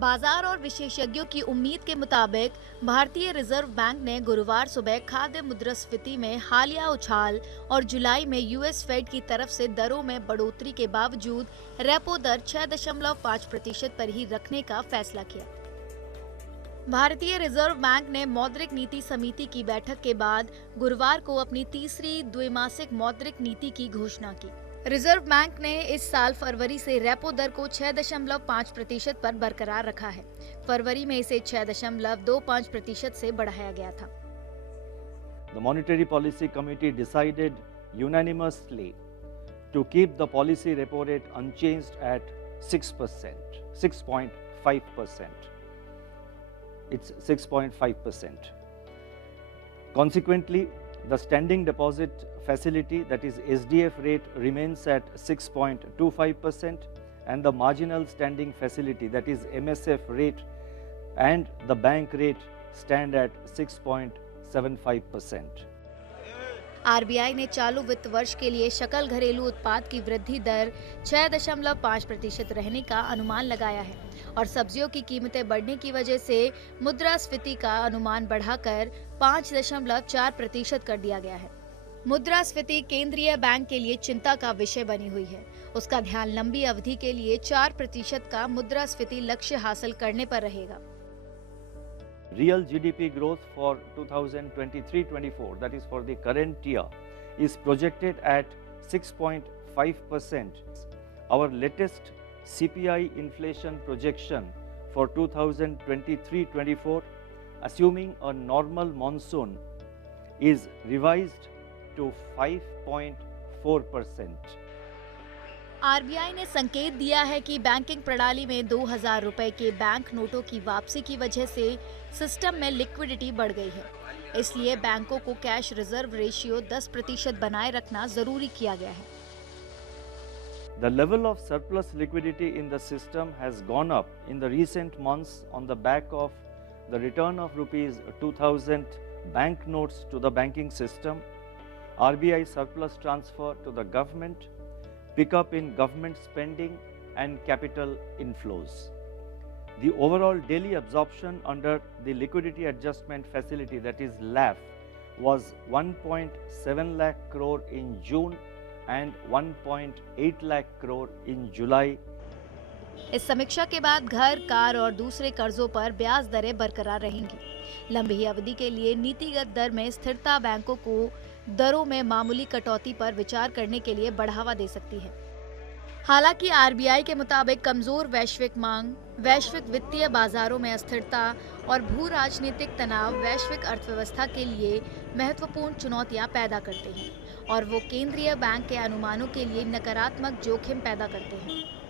बाजार और विशेषज्ञों की उम्मीद के मुताबिक भारतीय रिजर्व बैंक ने गुरुवार सुबह खाद्य मुद्रास्फीति में हालिया उछाल और जुलाई में यूएस फेड की तरफ से दरों में बढ़ोतरी के बावजूद रेपो दर 6.5% पर ही रखने का फैसला किया। भारतीय रिजर्व बैंक ने मौद्रिक नीति समिति की बैठक के बाद गुरुवार को अपनी तीसरी द्विमासिक मौद्रिक नीति की घोषणा की। रिजर्व बैंक ने इस साल फरवरी से रेपो दर को 6.5% पर बरकरार रखा है। फरवरी में इसे 6.25% से बढ़ाया गया था। The Monetary Policy Committee decided unanimously to keep the policy repo rate unchanged at 6%, 6.5%. It's 6.5%. Consequently, the standing deposit facility, that is SDF rate, remains at 6.25%, and the marginal standing facility, that is MSF rate, and the bank rate stand at 6.75%. RBI ने चालू वित्त वर्ष के लिए सकल घरेलू उत्पाद की वृद्धि दर 6.5% रहने का अनुमान लगाया है और सब्जियों की कीमतें बढ़ने की वजह से मुद्रास्फीति का अनुमान बढ़ाकर 5.4% कर दिया गया है। मुद्रास्फीति केंद्रीय बैंक के लिए चिंता का विषय बनी हुई है। उसका ध्यान लंबी अवधि के लिए 4% का मुद्रास्फीति लक्ष्य हासिल करने पर रहेगा। Real GDP growth for 2023-24, that is for the current year, is projected at 6.5%. Our latest CPI inflation projection for 2023-24, assuming a normal monsoon, is revised to 5.4%. RBI ने संकेत दिया है कि बैंकिंग प्रणाली में 2000 रुपए के बैंक नोटों की वापसी की वजह से सिस्टम में लिक्विडिटी बढ़ गई है। इसलिए बैंकों को कैश रिजर्व रेशियो 10% बनाए रखना जरूरी किया गया है। The level of surplus liquidity in the system has gone up in the recent months on the back of the return of rupees 2000 banknotes to the banking system, RBI surplus transfer to the government, pickup in government spending and capital inflows. The overall daily absorption under the liquidity adjustment facility, that is LAF, was 1.7 lakh crore in June and 1.8 lakh crore in July. इस समीक्षा के बाद घर, car और दूसरे कर्जों पर ब्याज दरें बरकरार रहेंगी। लंबी अवधि के लिए नीतिगत दर में स्थिरता बैंकों को दरों में मामूली कटौती पर विचार करने के लिए बढ़ावा दे सकती है। हालांकि आरबीआई के मुताबिक कमजोर वैश्विक मांग, वैश्विक वित्तीय बाजारों में अस्थिरता और भू राजनीतिक तनाव वैश्विक अर्थव्यवस्था के लिए महत्वपूर्ण चुनौतियां पैदा करते हैं और वो केंद्रीय बैंक के अनुमानों के लिए नकारात्मक जोखिम पैदा करते हैं।